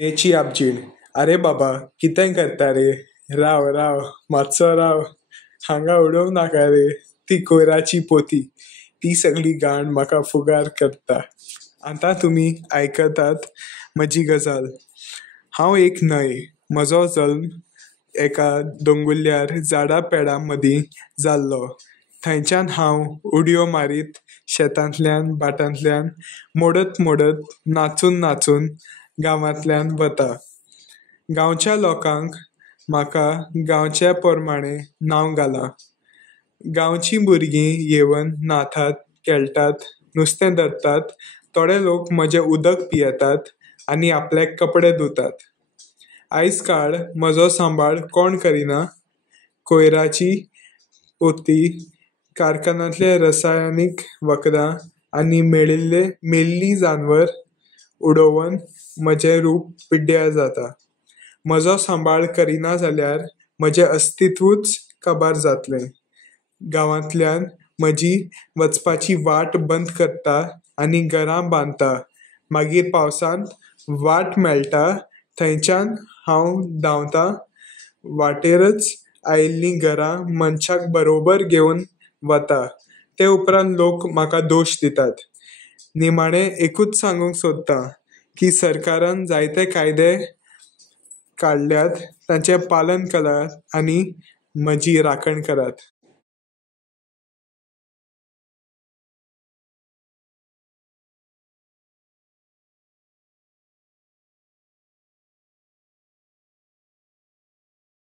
मेची आपजीण. अरे बाबा, कितें करता रे? राव राव, मातसो राव. हांगा उडोवं नाका रे. ती कोयराची पोती, ती सगळी घाण म्हाका फुगार करता. आतां तुमी आयकतात म्हजी गजाल. हांव एक न्हय. म्हजो जल्म एका दोंगुल्ल्यार झाडां पेडां मदीं जाल्लो. थंयच्यान हांव उडयो मारीत शेतांतल्यान भाटांतल्यान मोडत मोडत नाचून नाचून गांवांतल्यान वता. गांवच्या लोकांक म्हाका गांवच्या पोरमाणें नांव घालां. गांवची भुरगीं येवन न्हातात, खेळटात, नुस्तें धरतात. थोडे लोक म्हजें उदक पियेतात आनी आपले कपडे धुतात. आयज काळ म्हजो सांबाळ कोण करिना? कोयराची पोती, कारखान्यांतले रसायनीक वखदां आनी मेल्लीं जानवर उडोवन म्हजें रूप पिड्ड्यार जाता. म्हजो सांबाळ करिना जाल्यार म्हजें अस्तित्वूच काबार जातलें. गांवांतल्यान म्हजी वचपाची वाट बंद करता आनी घरां बांदता. मागीर पावसांत वाट मेळटा थंयच्यान हांव धांवतां. वाटेरच आयिल्लीं घरां मनशाक बरोबर घेवन वता. ते उपरांत लोक म्हाका दोश दितात. निमाणें एकूच सांगूंक सोदतां की सरकारान जायते कायदे काडल्यात, तांचें पालन करात आनी म्हजी राखण करात.